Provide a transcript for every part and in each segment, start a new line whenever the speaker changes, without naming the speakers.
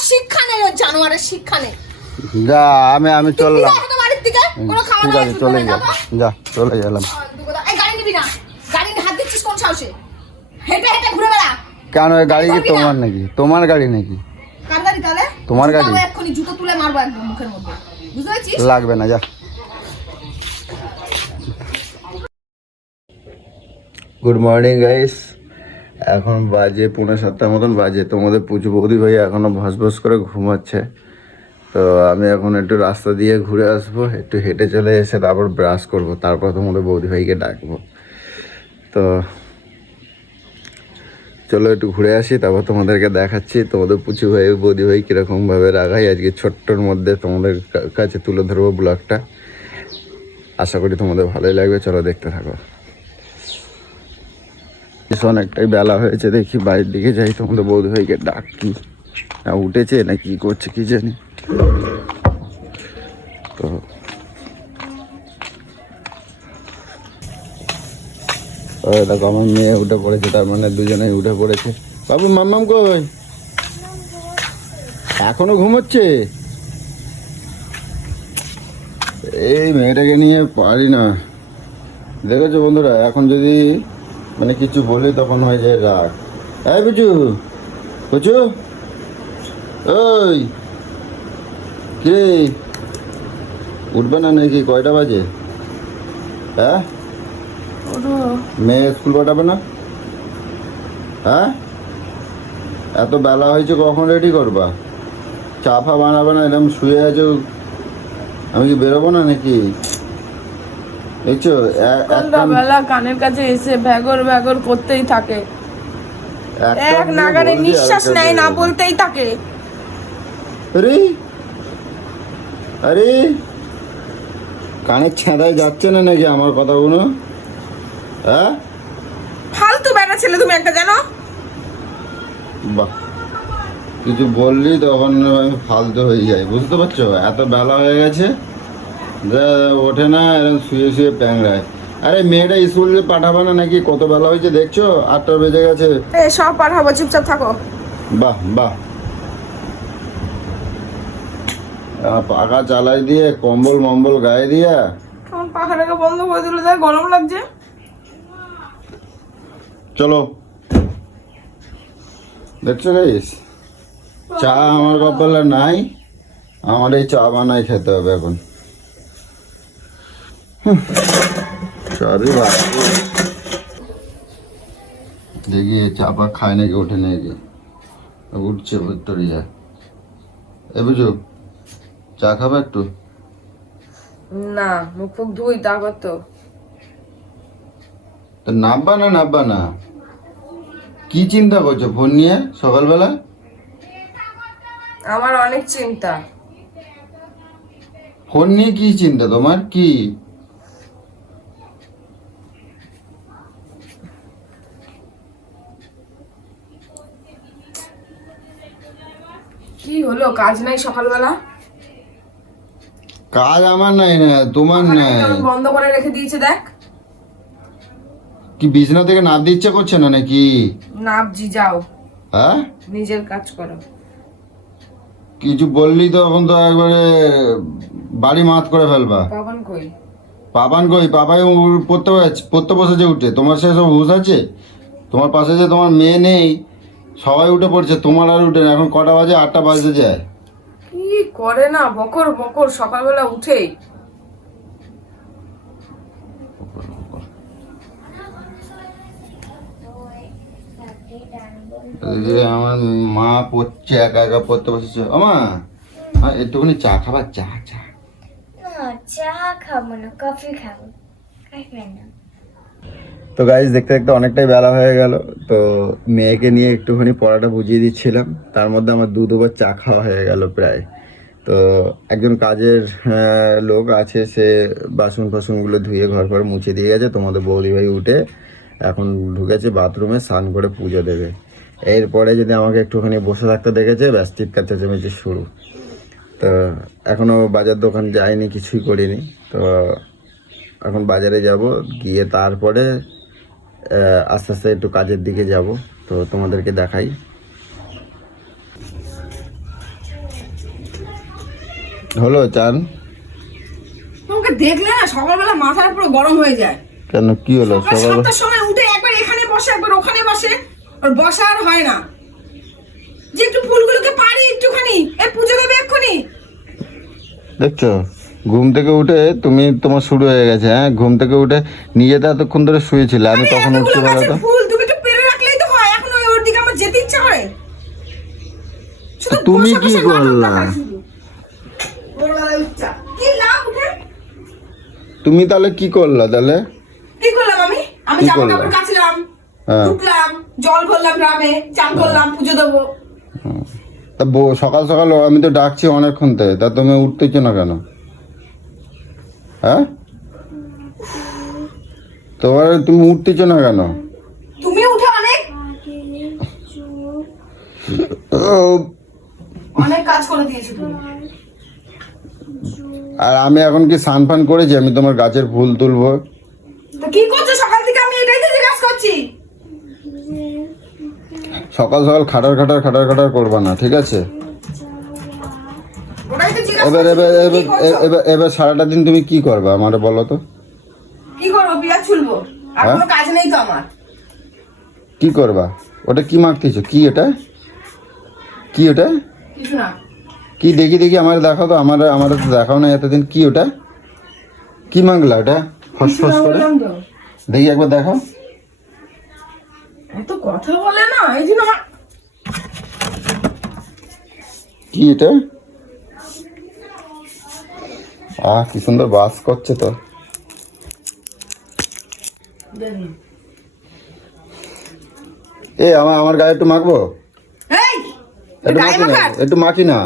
শিক্ষা নেই ওর জানোয়ারের শিক্ষা নেই।
যা আমি আমি চললাম।
বাড়ির থেকে কোনো খাওয়া
ঠিক আছে চলে যা যা চলে গেলাম।
আহ, তুই কোথাও- এই গাড়ি নিবি না। গাড়ি হাত দিচ্ছিস কোন সাহসে? হেঁটে হেঁটে ঘুরে বেড়া।
কেন এই গাড়ি কি তোমার নাকি? তোমার গাড়ি নাকি?
কার গাড়ি তাহলে?
তোমার গাড়ি?
এক্ষুনি জুতো তুলে মারবো একদম মুখের মধ্যে। বুঝতে পেরেছিস?
লাগবে না যা। গুড মর্নিং গাইস এখন বাজে পৌনে সাতটার মতন বাজে। তোমাদের পুজো বৌদি ভাই এখনও ভস ভস করে ঘুমাচ্ছে। তো আমি এখন একটু রাস্তা দিয়ে ঘুরে আসব, একটু হেঁটে চলে এসে তারপর ব্রাশ করব, তারপর তোমাদের বৌদি ভাইকে ডাকবো। তো চলো একটু ঘুরে আসি, তারপর তোমাদেরকে দেখাচ্ছি, তোমাদের পুচু ভাই, বৌদি ভাই কীরকমভাবে রাখাই আজকে ছোট্টর মধ্যে তোমাদের কাছে তুলে ধরবো ব্লগটা। আশা করি তোমাদের ভালোই লাগবে, চলো দেখতে থাকো। অনেকটাই বেলা হয়েছে, দেখি বাড়ির দিকে যাই, তোমাদের বৌদি ভাইকে ডাক। কি না, উঠেছে না কি করছে কি জানি। তো দেখো, আমার মেয়ে উঠে পড়েছে, তার মানে দুজনেই উঠে পড়েছে। বাবু, মাম্মাম কই? এখনও ঘুমোচ্ছে? এই মেয়েটাকে নিয়ে পারি না। দেখেছ বন্ধুরা, এখন যদি মানে কিছু বলি তখন হয়ে যায় রাগ। এই বুঝু বুঝু ওই কে? উঠবে না নাকি? কয়টা বাজে? হ্যাঁ? মেয়ে স্কুল পাঠাবে না? হ্যাঁ? এত বেলা হয়েছে কখন রেডি করবা? চা ফা বানাবে না এরকম শুয়ে আছো? আমি কি বেরোবো না নাকি? দেখছ
সন্ধ্যাবেলা কানের কাছে এসে ভ্যাগর ভ্যাগর করতেই থাকে।
এক
নাগারে নিঃশ্বাস নেয় না বলতেই থাকে।
আরে আরে কানের ছেঁদায় যাচ্ছে না নাকি আমার কথাগুলো? হ্যাঁ?
ফালতু বেটা ছেলে তুমি একটা জানো?
বাহ। কিছু বললি তখন আমি ফালতু হয়ে যাই বুঝতে পারছ? এত বেলা হয়ে গেছে। ওঠে না এরকম শুয়ে শুয়ে প্যাংরায় আরে মেয়েটা স্কুলে পাঠাবে না নাকি? কত বেলা হয়েছে দেখছ? আটটা বেজে গেছে।
এ সব পাঠাবো চুপচাপ থাকো।
বাহ বাহ। পাখা চালাই দিয়ে কম্বল মম্বল গায়ে দিয়া।
আমার পাখাটাকে বন্ধ করে দিল যা গরম লাগছে।
চলো। দেখছ গাইস চা আমার কপালে নাই। আমার এই চা বানাই খেতে হবে এখন। দেখি এ চা পা খায় নাকি ওঠে নাকি? উঠছে ভিতরে যায় এ বুঝো চা খাবে একটু?
না মুখ ফুক ধুই তারপর তো।
তো নাববা না নাববা না? কি চিন্তা করছ ফোন নিয়ে সকালবেলা?
আমার অনেক চিন্তা।
ফোন নিয়ে কি চিন্তা তোমার কি
কি হলো কাজ নাই সকালবেলা?
কাজ আমার নাই না তোমার নাই।
বন্ধ করে রেখে দিয়েছে দেখ।
কি বিছনা থেকে নাবতে ইচ্ছা করছে না নাকি?
নাবজি যাও।
হ্যাঁ?
নিজের কাজ করো।
কিছু বললি তো এখন তো একবারে বাড়ি মাত করে ফেলবা।
কখন কই?
পাপান কই? পাপাই পড়তে পড়তে বসেছে উঠে। তোমার সে সব হুশ আছে? তোমার পাশে যে তোমার মেয়ে নেই সবাই উঠে পড়ছে তোমার আর উঠে না। এখন কটা বাজে? আটটা বাজতে যায়।
কি করে না বকর বকর সকালবেলা উঠেই।
এদিকে আমার মা পড়ছে একা একা পড়তে বসেছে। আমা মা, একটুখানি চা খাবার চা চা।
না চা খাব না কফি খাব। খাইবে না।
তো গাইজ দেখতে দেখতে অনেকটাই বেলা হয়ে গেল। তো মেয়েকে নিয়ে একটুখানি পড়াটা বুঝিয়ে দিচ্ছিলাম। তার মধ্যে আমার দু দুবার চা খাওয়া হয়ে গেল প্রায়। তো একজন কাজের লোক আছে, সে বাসন ফাসনগুলো ধুয়ে ঘর ঘর মুছে দিয়ে গেছে। তোমাদের বৌদি ভাই উঠে এখন ঢুকেছে বাথরুমে, স্নান করে পুজো দেবে। এরপরে যদি আমাকে একটুখানি বসে থাকতে দেখেছে, ব্যাস চিৎকার চেঁচামেচি শুরু। তো এখনও বাজার দোকান যাইনি, কিছুই করিনি। তো এখন বাজারে যাব, গিয়ে তারপরে আস্তে আস্তে একটু কাজের দিকে যাব। তো তোমাদেরকে দেখাই। হলো চান?
তোমাকে দেখলে না সকালবেলা মাথার পুরো গরম হয়ে যায়।
কেন কি হলো?
সকাল
সকাল
সময় উঠে একবার এখানে বসে একবার ওখানে বসে। আর বসা আর হয় না। যে একটু ফুলগুলোকে পারি একটুখানি এ পুজো দেবে এক্ষুনি।
দেখছ? ঘুম থেকে উঠে তুমি তোমার শুরু হয়ে গেছে হ্যাঁ? ঘুম থেকে উঠে নিজে তো এতক্ষণ ধরে শুয়েছিলে আমি তখন উঠতে পারো তো
তুমি হয়
কি করলা? তুমি তাহলে কি করলা তাহলে?
কি করলাম আমি? আমি জামা কাপড় কাচলাম
হ্যাঁ।
উঠলাম জল ভরলাম গ্রামে চান করলাম পুজো দেবো।
তা সকাল সকাল আমি তো ডাকছি অনেকক্ষণ থেকে তা তুমি উঠতেছো না কেন? হ্যাঁ? তোমার তুমি উঠতেছো না কেন?
তুমি উঠে অনেক অনেক কাজ করে দিয়েছ তুমি।
আর আমি এখন কি সান ফান করেছি? আমি তোমার গাছের ফুল তুলবো।
তো কি করছ? সকাল থেকে আমি এটাই তো জিজ্ঞাসা করছি।
সকাল সকাল খাটার খাটার খাটার খাটার করবা না ঠিক আছে? এবার এবার এবার এবার সারাটা দিন তুমি কি করবে আমারে বলো তো?
কি করব? পেঁয়াজ ছুলবো আর
হ্যাঁ?
কোনো কাজ নেই তো আমার।
কি করবা? ওটা কি মাখতেছো কি এটা? কি ওটা?
কিছু না।
কি দেখি দেখি আমার দেখাও তো আমার আমার তো দেখাও না এতদিন। কি ওটা? কি মাংলা ওটা? ফস
কিছু
ফস করে? দেখি একবার দেখাও।
এত কথা বলে না এই জন্য
কি এটা? আহ কি সুন্দর বাস করছে তো। এ আমার আমার গায়ে একটু মাখবো? একটু মাখি না একটু মাখি না।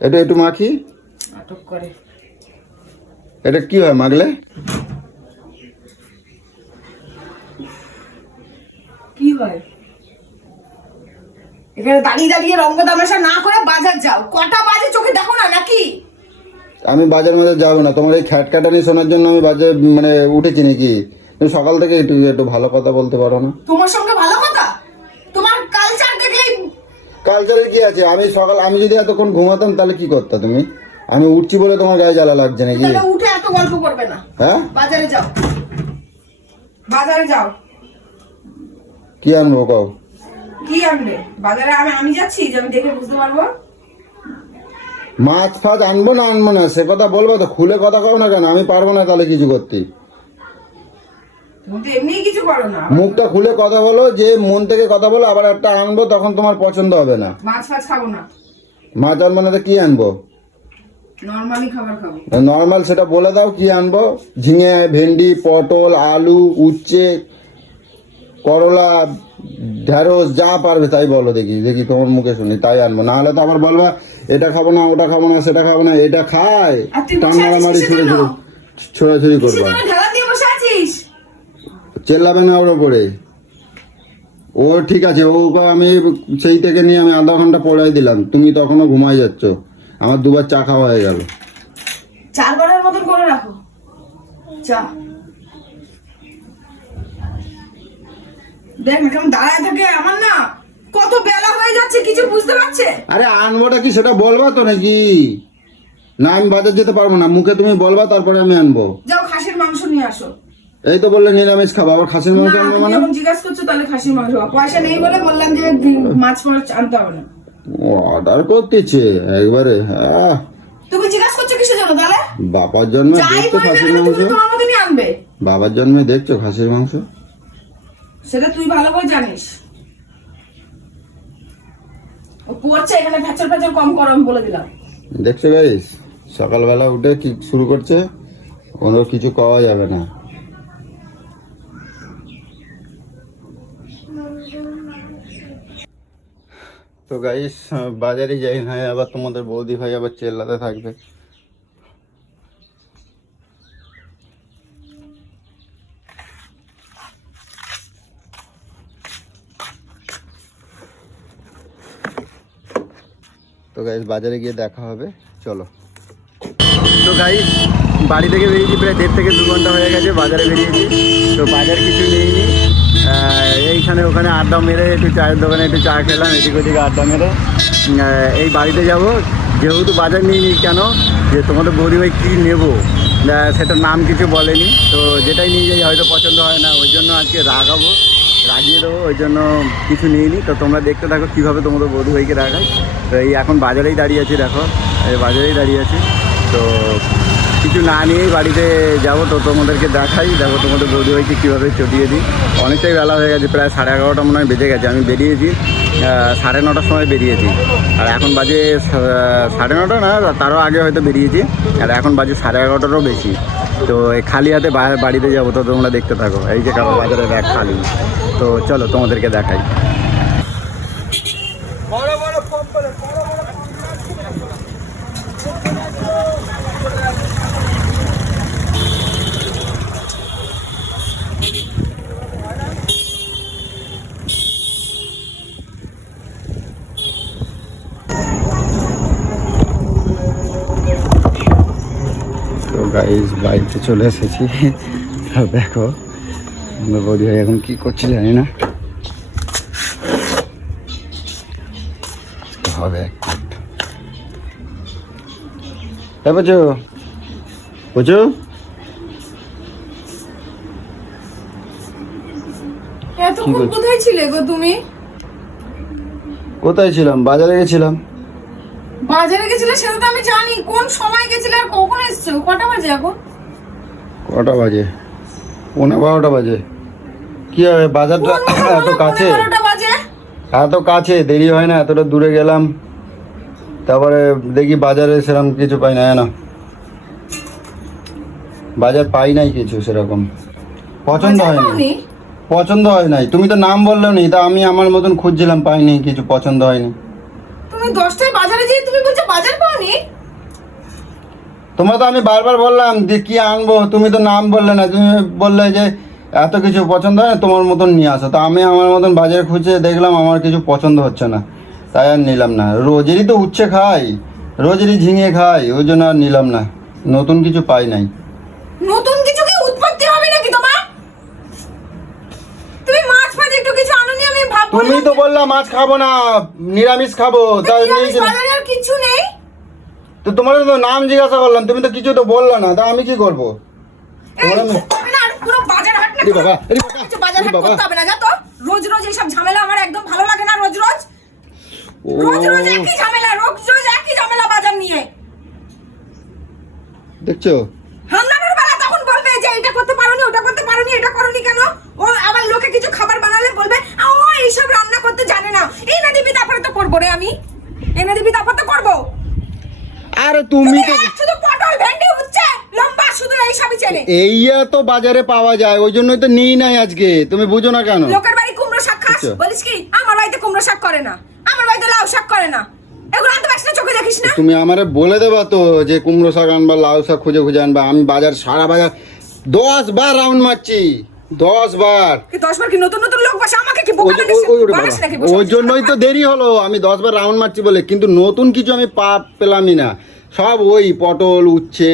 মধ্যে একটু
মাখি। এটা কি হয় মাগলে
কি হয়? এখানে দাঁড়িয়ে দাঁড়িয়ে রঙ্গ তামাশা না করে বাজার যাও। কটা বাজে চোখে দেখো না নাকি?
আমি বাজার মাঝে যাব না। তোমার এই খ্যাট কাটানি শোনার জন্য আমি বাজার মানে উঠেছি নাকি? তুমি সকাল থেকে একটু একটু ভালো কথা বলতে পারো না।
তোমার সঙ্গে ভালো কথা? তোমার কালচার দেখলেই
কালচারের কি আছে? আমি সকাল আমি যদি এতক্ষণ ঘুমাতাম তাহলে কি করতে তুমি? আমি উঠছি বলে তোমার গায়ে জ্বালা লাগছে নাকি?
উঠে এত গল্প করবে না।
হ্যাঁ?
বাজারে যাও। বাজারে যাও।
কি আনব কও?
কি আনবে? বাজারে আমি আমি যাচ্ছি যে আমি দেখে বুঝতে পারব।
মাছ ফাছ আনব না আনব না সে কথা বলব তো খুলে কথা কও না কেন আমি পারব না তাহলে কিছু করতে।
তুমি তো এমনি কিছু করো না।
মুখটা খুলে কথা বলো যে মন থেকে কথা বলো আবার একটা আনব তখন তোমার পছন্দ হবে না।
মাছ ফাছ খাব না।
মাছ আনব না তো কি আনব?
নর্মালি খাবার খাব।
নর্মাল সেটা বলে দাও কি আনব? ঝিঙে ভেন্ডি পটল আলু উচ্ছে করলা ঢেঁড়স যা পারবে তাই বলো দেখি দেখি তোমার মুখে শুনি তাই আনব। না হলে তো আবার বলবা এটা খাব না ওটা খাব না সেটা খাব না এটা খায়। টান মারামারি ছুড়ে? ছুড়ে ছোড়াছুড়ি করবা। চেল্লাবে না ওর ওপরে। ও ঠিক আছে ওকে আমি সেই থেকে নিয়ে আমি আধা ঘণ্টা পড়াই দিলাম তুমি তখনও ঘুমাই যাচ্ছ। আমার দুবার চা খাওয়া হয়ে গেল।
চারবারের মতন করে রাখো। চা। দেখ কেমন দাঁড়ায় থাকে আমার না কত বেলা হয়ে যাচ্ছে কিছু বুঝতে পারছে?
আরে আনবোটা কি সেটা বলবা তো নাকি? না আমি বাজার যেতে পারব না মুখে তুমি বলবা তারপরে আমি আনব।
যাও খাসির মাংস নিয়ে আসো।
এই তো বললে নিরামিষ খাব আবার খাসির মাংস আনব মানে?
যখন জিজ্ঞাসা করছ তাহলে খাসির মাংস পয়সা নেই বলে বললাম যে মাছ মাছ আনতে হবে না।
অর্ডার করতেছে একবারে হ্যাঁ
তুমি জিজ্ঞাসা করছ কিসের জন্য তাহলে?
বাবার জন্মে দেখছ খাসির মাংস?
তুমি আনবে।
বাবার জন্মে দেখছ খাসির মাংস?
সেটা তুই ভালো করে জানিস। ও পড়ছে এখানে ফ্যাচর ফ্যাচর কম করো, আমি বলে দিলাম।
দেখছ গাইস সকালবেলা উঠে কি শুরু করছে? কোনো কিছু পাওয়া যাবে না। তো গাইস বাজারে যাই না, আবার তোমাদের বৌদি ভাই আবার চেল্লাতে থাকবে। তো গাইজ বাজারে গিয়ে দেখা হবে। চলো। তো গাইজ বাড়ি থেকে বেরিয়েছি, প্রায় দেড় থেকে দু ঘণ্টা হয়ে গেছে বাজারে বেরিয়েছি। তো বাজার কিছু নেইনি এইখানে ওখানে আড্ডা মেরে একটু চায়ের দোকানে একটু চা খেলাম, এদিক ওদিক আড্ডা মেরে। এই বাড়িতে যাব। যেহেতু বাজার নিয়ে নিই কেন, যে তোমাদের বলি ভাই কী নেব? সেটার নাম কিছু বলেনি। তো যেটাই নিয়ে যাই, হয়তো পছন্দ হয় না, ওই জন্য আজকে রাগাবো, রাগিয়ে দেবো, ওই জন্য কিছু নিইনি। তো তোমরা দেখতে থাকো কীভাবে তোমাদের বৌদি ভাইকে রাখাই তো এই এখন বাজারেই দাঁড়িয়ে আছি, দেখো বাজারেই দাঁড়িয়ে আছি। তো কিছু না নিয়েই বাড়িতে যাব, তো তোমাদেরকে দেখাই, দেখো তোমাদের বৌদি ভাইকে কীভাবে চটিয়ে দিই। অনেকটাই বেলা হয়ে গেছে, প্রায় সাড়ে এগারোটা মনে হয় বেজে গেছে, আমি বেরিয়েছি। সাড়ে নটার সময় বেরিয়েছি। আর এখন বাজে সাড়ে নটা না, তারও আগে হয়তো বেরিয়েছি। আর এখন বাজে সাড়ে এগারোটারও বেশি। তো এই খালি হাতে বাড়িতে যাব, তো তোমরা দেখতে থাকো। এই যে কারও বাজারে ব্যাগ খালি। তো চলো তোমাদেরকে দেখাই। তো গাইজ বাড়িতে চলে এসেছি। দেখো আমার বৌদি ভাই এখন কি করছে জানি না। হবে। এ বুঝু বুঝু?
কোথায় ছিলে গো তুমি?
কোথায় ছিলাম? বাজারে গেছিলাম।
বাজারে গেছিলে সেটা তো আমি জানি। কোন সময় গেছিলে আর কখন এসছো কটা বাজে এখন?
কটা বাজে। পনেরো বারোটা বাজে। কি হবে বাজারটা এত কাছে? এত কাছে দেরি হয় না এতটা দূরে গেলাম। তারপরে দেখি বাজারে সেরকম কিছু পাই না না বাজার পাই নাই কিছু সেরকম। পছন্দ হয়নি পছন্দ হয় নাই। তুমি তো নাম বললেও নি তা আমি আমার মতন খুঁজছিলাম পাইনি কিছু পছন্দ হয়নি।
তুমি দশটায় বাজারে যেয়ে তুমি বলছো বাজার পাওনি?
তোমার তো আমি বারবার বললাম যে কি আনব? তুমি তো নাম বললে না তুমি বললে যে এত কিছু পছন্দ হয় না তোমার মতন নিয়ে আসো। তো আমি আমার মতন বাজারে খুঁজে দেখলাম আমার কিছু পছন্দ হচ্ছে না। তাই আর নিলাম না। রোজেরই তো উচ্ছে খাই রোজেরই ঝিঙে খাই ওই জন্য আর নিলাম না। নতুন কিছু পাই নাই।
নতুন কিছু কি উৎপত্তি হবে নাকি তোমার? তুমি মাছ ফাছ একটু কিছু আনোনি আমি ভাববো
তুমি তো বললা মাছ খাব না নিরামিষ খাব তাই নিয়েছি
বাজারে আর কিছু নেই
তো তোমার তো নাম জিজ্ঞাসা করলাম তুমি তো কিছু তো বললা না তা আমি কি করব? তোমার আমি-
হবে না, আর পুরো বাজার হাট না
এরে বাবা, এরে বাবা,
বাজার হাট করতে হবে না জানো রোজ রোজ এইসব ঝামেলা আমার একদম ভালো লাগে না রোজ রোজ। রোজ রোজ একই ঝামেলা রোজ রোজ একই ঝামেলা বাজার নিয়ে।
দেখছ?
হামলানোর বেলা তখন বলবে যে এটা করতে পারোনি ওটা করতে পারোনি এটা করোনি কেন? ও আবার লোকে কিছু খাবার বানালে বলবে "আ, ও এইসব রান্না করতে জানে না এই না দিবি তারপরে তো করব রে আমি এনে দিবি তারপর তো করব
আরে তুমি তো
শুধু পটল ভেন্ডি উচ্ছে লম্বা শুধু এই সবই চেনে।
এই তো বাজারে পাওয়া যায় ওই জন্যই তো নিই নাই আজকে। তুমি বুঝো না কেন?
লোকের বাড়ি কুমড়ো শাক খাস। বলিস কি? আমার বাড়িতে কুমড়ো শাক করে না। আমার বাড়িতে লাউ শাক করে না। এগুলো আনতে পারিস না চোখে দেখিস না?
তুমি আমারে বলে দেবা তো যে কুমড়ো শাক আনবা লাউ শাক খুঁজে খুঁজে আনবা। আমি বাজার সারা বাজার দশ বার রাউন্ড মারছি। দশ বার।
দশ বার কি নতুন নতুন লোক বসে? আমাকে কি
ওই জন্যই তো দেরি হলো। আমি দশ বার রাউন্ড মারছি বলে। কিন্তু নতুন কিছু আমি পা পেলামই না। সব ওই পটল উচ্ছে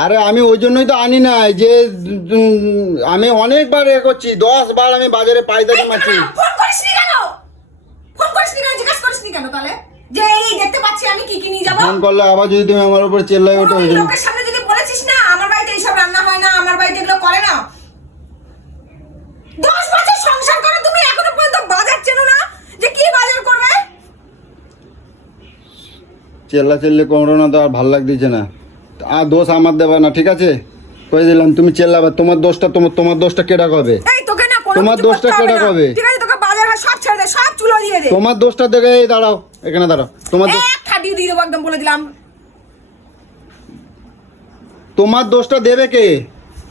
আর আমি হয়ে যাবে
ওই জন্যই তো আনি না যে আমি অনেকবার এ করছি দশ বার আমি বাজারে পাইদারি মারছি
ফোন যাব?
করলে আবার যদি তুমি আমার উপর চেল্লাই ওঠো ওই
কোনোদিন
জন্য
লোকের সামনে যদি বলেছিস না, আমার বাড়িতে এইসব রান্না হয় না, আমার বাড়িতে এগুলো করে না। দশ বছর সংসার করো তুমি এখনও পর্যন্ত বাজার চেনো না যে কি বাজার করবে
চেল্লা চেল্লি করো না তো আর ভালো লাগতেছে না। আর দোষ আমার দেবা না ঠিক আছে? কয়ে দিলাম তুমি চেল্লাবে তোমার দোষটা তোমার তোমার দোষটা কেটা কবে? তোমার দোষটা
হবে
কবে? তোমার দোষটা দেখে এই দাঁড়াও এখানে দাঁড়াও। তোমার
একদম বলে দিলাম।
তোমার দোষটা দেবে কে?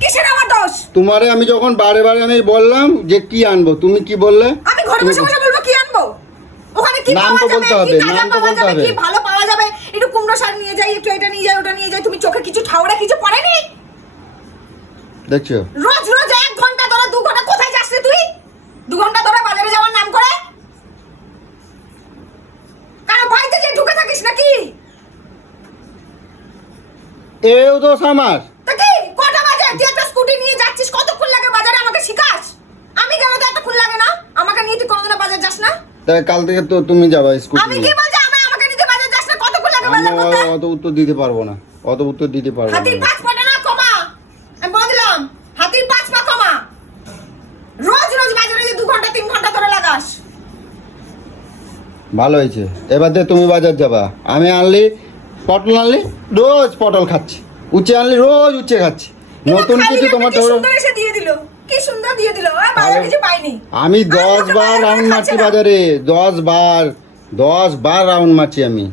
কিসের আমার দোষ?
তোমারে আমি যখন বারে বারে আমি বললাম যে কি আনব তুমি কি বললে?
আমি ঘরে বসে বসে বলব কি আনব? ওখানে কি
নাম তো বলতে হবে, নাম তো বলতে হবে।
কি ভালো পাওয়া যাবে একটু কুমড়ো শাক নিয়ে যাই একটু এটা নিয়ে যাই ওটা নিয়ে যাই তুমি চোখে কিছু ঠাউরে কিছু পড়েনি?
দেখছ?
রোজ রোজ এক ঘণ্টা ধরে দু ঘণ্টা কোথায় যাস রে তুই? দু ঘণ্টা ধরে বাজারে যাওয়ার নাম করে? পারিস নাকি?
এও দোষ আমার।
তা কি? কটা বাজে? তুই একটা স্কুটি নিয়ে যাচ্ছিস কতক্ষণ লাগে বাজারে আমাকে শিখাস? আমি গেলে তো এতক্ষণ লাগে না। আমাকে নিয়ে তুই কোনোদিনও বাজার যাস না?
তাই কাল থেকে তো তুমি যাবা স্কুটি
আমি কি বলছি আমি আমাকে নিতে বাজার যাস না কতক্ষণ লাগে
আমি অত উত্তর দিতে পারব না। অত উত্তর দিতে পারব না।
হাতির পাঁচ পাটা না কমা। আমি বলে হাতির পাঁচ পা কমা। রোজ রোজ বাজারে যে দু ঘণ্টা তিন ঘণ্টা ধরে লাগাস।
ভালো হয়েছে। এবার দিয়ে তুমি বাজার যাবা। আমি আনলি পটল আনলি রোজ পটল খাচ্ছি। উচ্ছে আনলি রোজ উচ্ছে খাচ্ছি। নতুন কিছু তোমার
কি
তো
দিয়ে দিল? কি সুন্দর দিয়ে দিল? বাজারে কিছু পাইনি।
আমি
আর
দশ
লোকে
বার রাউন্ড মারছি বাজারে। দশ বার দশ বার রাউন্ড মারছি আমি।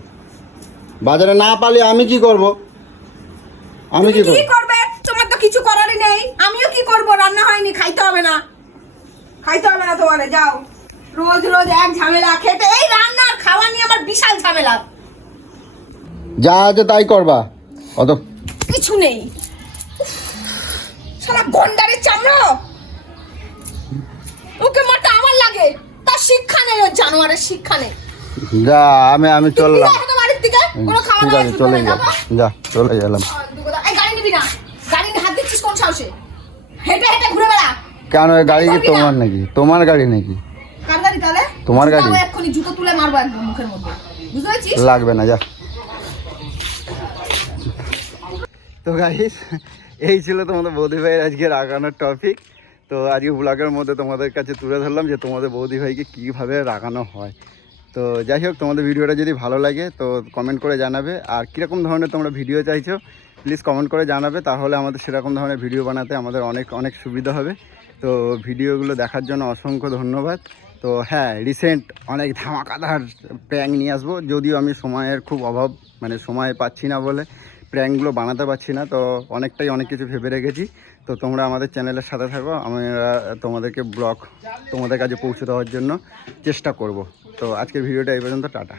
বাজারে না পালে আমি কি করব? আমি কি
কি
করব?
করবে? তোমার তো কিছু করারই নেই। আমিও কি করব? রান্না হয়নি খাইতে হবে না। খাইতে হবে না তোমারে যাও। রোজ রোজ এক ঝামেলা খেতে এই রান্না আর খাওয়া নিয়ে আমার বিশাল ঝামেলা।
যা আছে তাই করবা। অত
কিছু নেই। উফ, শালা গন্ডারের চামড়া। ওকে মারতে আমার লাগে। তার শিক্ষা নেই ওই জানোয়ারের শিক্ষা নেই।
যা আমি আমি চললাম। ঠিক আছে চলে যা
যাব।
যা চলে গেলাম।
কোন
গাড়ি কি তোমার নাকি? তোমার গাড়ি নাকি? তোমার গাড়ি?
জুতো তুলে মারবো একদম মুখের মধ্যে।
লাগবে না যা। তো গাইস এই ছিল তোমাদের বৌদি ভাইয়ের আজকে রাগানোর টপিক তো আজকে ব্লগের মধ্যে তোমাদের কাছে তুলে ধরলাম যে তোমাদের বৌদি ভাইকে কীভাবে রাগানো হয়। তো যাই হোক, তোমাদের ভিডিওটা যদি ভালো লাগে, তো কমেন্ট করে জানাবে। আর কীরকম ধরনের তোমরা ভিডিও চাইছো প্লিজ কমেন্ট করে জানাবে। তাহলে আমাদের সেরকম ধরনের ভিডিও বানাতে আমাদের অনেক অনেক সুবিধা হবে। তো ভিডিওগুলো দেখার জন্য অসংখ্য ধন্যবাদ। তো হ্যাঁ রিসেন্ট অনেক ধামাকাদার প্র্যাঙ্ক নিয়ে আসব। যদিও আমি সময়ের খুব অভাব মানে সময় পাচ্ছি না বলে প্র্যাঙ্কগুলো বানাতে পারছি না। তো অনেকটাই অনেক কিছু ভেবে রেখেছি। তো তোমরা আমাদের চ্যানেলের সাথে থাকো, আমরা তোমাদেরকে ব্লগ তোমাদের কাছে পৌঁছে দেওয়ার জন্য চেষ্টা করব। তো আজকের ভিডিওটা এই পর্যন্ত, টাটা।